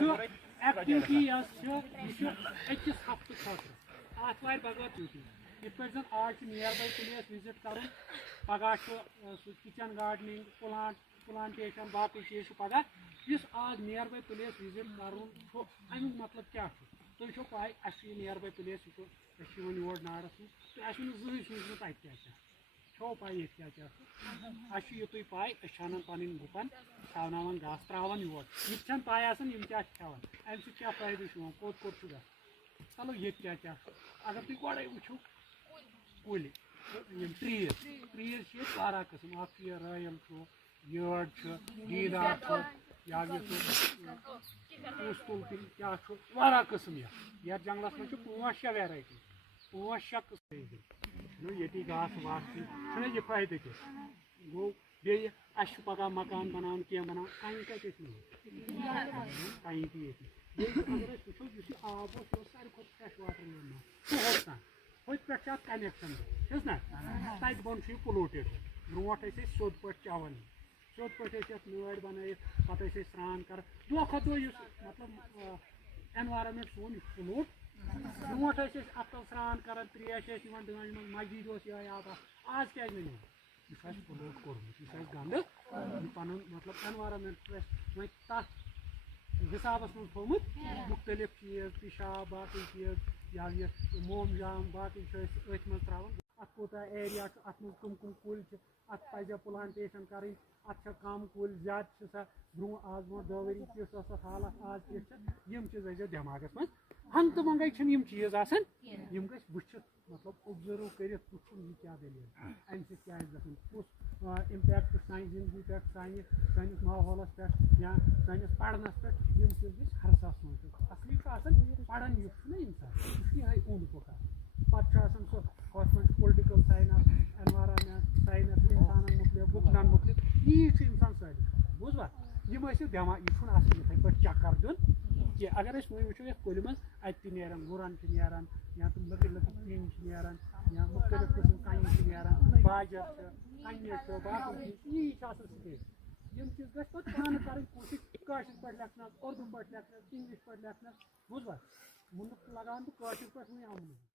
activity یہ أکِس ہفتہٕ خٲطرٕ اَتھ واتہِ بغٲر ڈیوٹی یِتھ پٲٹھۍ زن آز چھُ نِیر باے پلیس وِزٹ کرُن پگہہ چھُ سُہ کچن گارڈنِنگ پلانٹیشن باقٕے چیٖز چھُ پگہہ یُس آز نِیر باے پلیس وِزٹ کرُن چھُ امیُک مطلب کیاہ چھُ تۄہہِ چھو پاے اَسہِ چھُ یہِ نِیر باے پلیس یہِ چھُ أسۍ چھِ یِوان یور نارس منٛز تہٕ اَسہِ چھُنہٕ زٕہٕنۍ سوٗنچمُت اَتہِ کیاہ چھُ چھو پاے ییٚتہِ کیاہ کیاہ چھُ اَسہِ چھُ یِتُے پاے أسۍ چھِ اَنان پنٕنۍ گُپن تھاوناوان گاسہٕ تراوان یور یہِ تہِ چھنہٕ پاے آسان یِم کیاہ چھِ کھٮ۪وان اَمہِ سۭتۍ کیاہ فٲیدٕ چھُ یِوان کوٚت کوٚت چھُ گژھان چلو ییٚتہِ کیاہ کیاہ چھُ اگر تُہۍ گۄڈے وٕچھو کُلۍ یِم ترٛیش چھِ ییٚتہِ واریاہ قٕسم اکھ چھُ یہِ رٲیِل چھُ یٲر چھُ دیٖدار چھُ یا کُس تُل تہِ کیاہ چھُ واریاہ قٕسم یتھ جنگلس منٛز چھِ 5-6 ویرایٹی 5-6 قٕسم ییٚتی گاسہٕ واسہٕ چھُنہ یہِ فٲیدٕ تہِ گوٚو بیٚیہِ اَسہِ چھُ پگہہ مکان بناوُن کینٛہہ بناوُن کنہِ کتہِ ٲسۍ نہٕ کنہِ تہِ ییٚتی بیٚیہِ اگر أسۍ وٕچھو یُس یہِ آب اوس یہِ اوس ساروی کھۄتہٕ فرٛیش واٹر یِوان صُبحس تام ہوٚتہِ پٮ۪ٹھ چھِ اتھ کنیکشن چھُس نہ تتہِ بۄن چھُ یہِ پُلوٗٹِڈ برونٛٹھ ٲسۍ أسۍ سیوٚد پٲٹھۍ چٮ۪وان سیوٚد پٲٹھۍ ٲسۍ یتھ نٲڑۍ بنٲیِتھ پتہٕ ٲسۍ أسۍ سرٛان کران دۄہ کھۄتہٕ دۄہ یُس مطلب اٮ۪نوارمنٹ سون یہِ چھُ پُلوٗٹ برونٛٹھ ٲسۍ أسۍ اتھ سرٛان کران تریش ٲسۍ نِوان دٲنۍ منٛز مسجد اوس یِہوے آب آز کیازِ نہٕ نِوان یہِ چھُ اَسہِ پُلوٗٹ کوٚرمُت یہِ چھُ اَسہِ گنٛدٕ یہِ پنُن مطلب اٮ۪نوارمنٹ چھُ اَسہِ وۄنۍ تتھ حسابس منٛز تھوٚومُت مُختٔلِف چیٖز پِشاب باقٕے چیٖز یا یہِ مومجام باقٕے چھِ أسۍ أتھۍ منٛز تراوان اتھ کوٗتاہ ایریا چھُ اتھ منٛز کٕم کٕم کُلۍ چھِ اتھ پزِ پلانٹیشن کرٕنۍ اتھ چھا کم کُلۍ زیادٕ چھِ سۄ برونٛہہ آز برونٛٹھ 2 ؤری تِژھ ٲس اتھ حالت آز کِژھ چھِ یِم چیٖز ٲسۍ دٮ۪ماغس منٛز ہنٛگتہٕ منٛگے چھِنہٕ یِم چیٖز آسان یِم گژھِ وٕچھِتھ مطلب اوبزٔرو کٔرِتھ وٕچھُن یہِ کیاہ دٔلیٖل امہِ سۭتۍ کیاہ آسہِ گژھان کُس اِمپیکٹ سانہِ زندگی پٮ۪ٹھ سٲنِس ماحولس پٮ۪ٹھ یا سٲنِس پرنس پٮ۪ٹھ یِم چیٖز گژھِ ہر ساتہٕ سونٛچُن اصلی چھُ آسان پران یُس چھُنہ انسان یہِ چھُ یِہوے اوٚنٛد پوٚک آسان پتہٕ چھُ آسان سُہ ہۄتھ منٛز چھُ پُلٹِکل ساینس اٮ۪نوارمنٹ ساینس انسانن مُتعلِق گُپنن مُتعلِق یی چھُ انسان سٲلِم بوٗزوا یِم ٲسِو دٮ۪ماغ یہِ چھُنہٕ آسان یِتھٕے پٲٹھۍ چکر دیُن کینٛہہ اگر أسۍ وۄنۍ وٕچھو یتھ کُلہِ منٛز اتہِ تہِ نیران گُرن چھِ نیران یا تِم لۄکٕٹۍ لۄکٕٹۍ پیٖنہٕ چھِ نیران یا مُختٔلِف قٕسم کنہِ چھِ نیران باجر چھِ کنہِ چھِ باقٕے چیٖز یی چھِ آسان سِٹیج یِم چیٖز گژھِ پتہٕ پانہٕ کرٕنۍ کوٗشش کٲشِر پٲٹھۍ لیکھنس اردوٗ پٲٹھۍ لیکھنس انگلش پٲٹھۍ لیکھنس بوٗزوا مُنُکھ لگاوان بہٕ کٲشِر پٲٹھۍ وٕنہِ